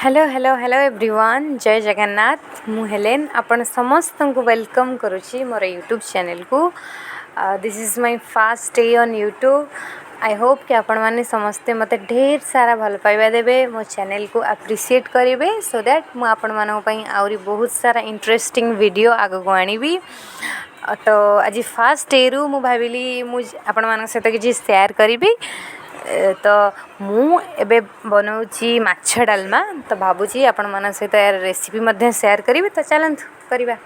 Hello hello hello everyone जय जगन्नाथ मु Helen आपण समस्त को वेलकम करुच्ची मोर यूट्यूब चैनल को। This is my first day on YouTube. I hope कि आपण माने समस्ते मते ढेर सारा भल पाइबा देबे, मो चैनल को अप्रिशिएट करेंगे सो दैट मु आपण मानक पई आउरी बहुत सारा इंटरेस्टिंग वीडियो आगो को आनिबी। तो आज फर्स्ट डे रु मु भाविली मु आपण मानक सहित किछि शेयर करिबी। तो मु एबे बनाऊँगी माछ डालमा, तो भावुची आपण मन सहित यार रेसिपी मध्य शेयर करी। तो चलतु करवा।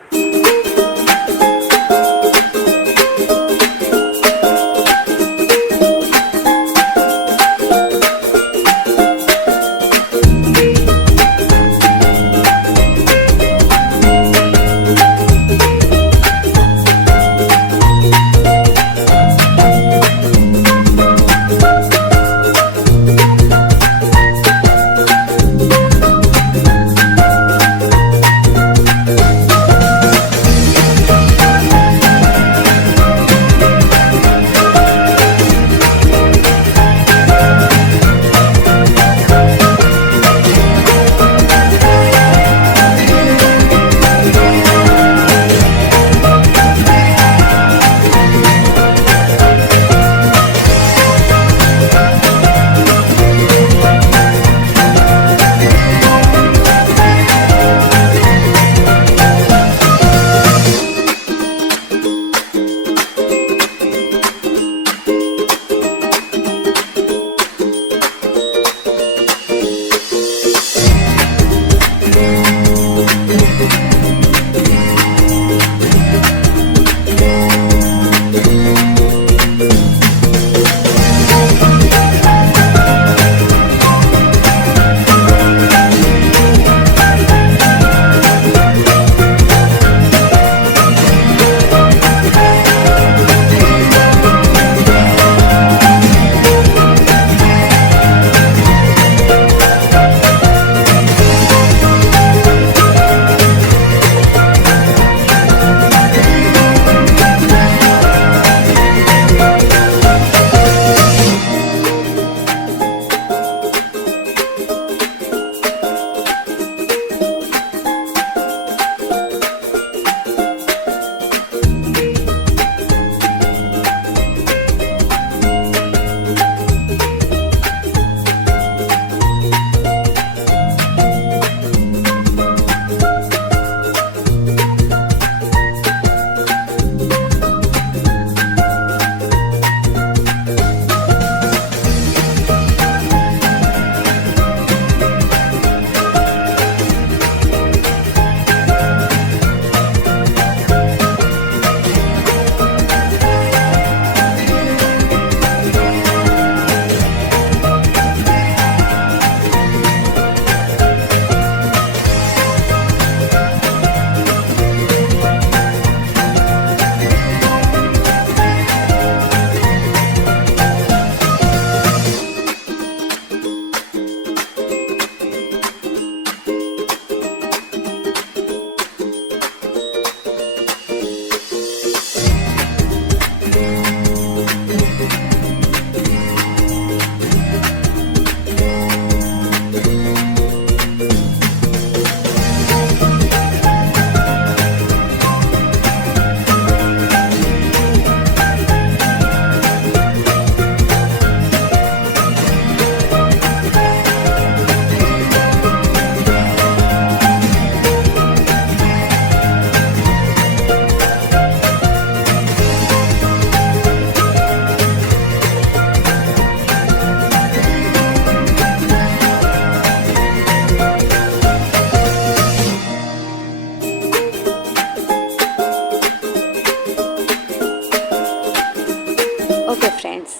ओके फ्रेंड्स,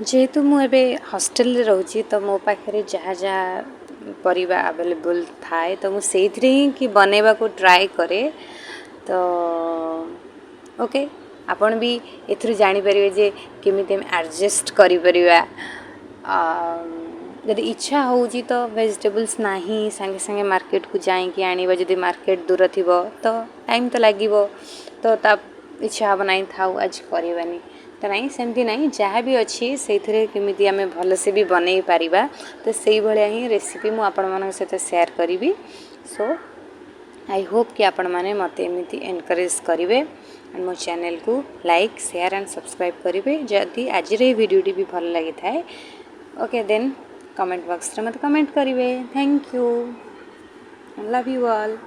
जेहेतु मुझे हॉस्टल रोची तो मो पाखे जहाँ जहाँ परिबा अवेलेबल थाए तो मुझे ही कि बनैबा को ट्राए करे। तो ओके आपण भी एथुरु जानी परिबे जे केमिति हम एडजस्ट करि परिबा। यदि इच्छा होउची तो वेजिटेबल्स नाही संगे संगे मार्केट को जाई कि आनिबा, जदि मार्केट दूर थिबो तो टाइम तो लागिबो, तो ता इच्छा बनाई थाउ आज करबानी। तो नहीं सेमती नहीं जहाँ भी अच्छी से केमी आम भलसे भी बनई पारिबा तो से भाया ही रेसिपी मु आपण मान सहित शेयर करी। सो आई होप कि आपण मैंने मत एमती एनकरेज करेंगे एंड मो चैनल को लाइक शेयर एंड सब्सक्राइब करेंगे जदि आज वीडियोटी भी भल लगी थाए ओके देन कमेंट बॉक्स रे मत कमेंट करेंगे। Thank you love you all.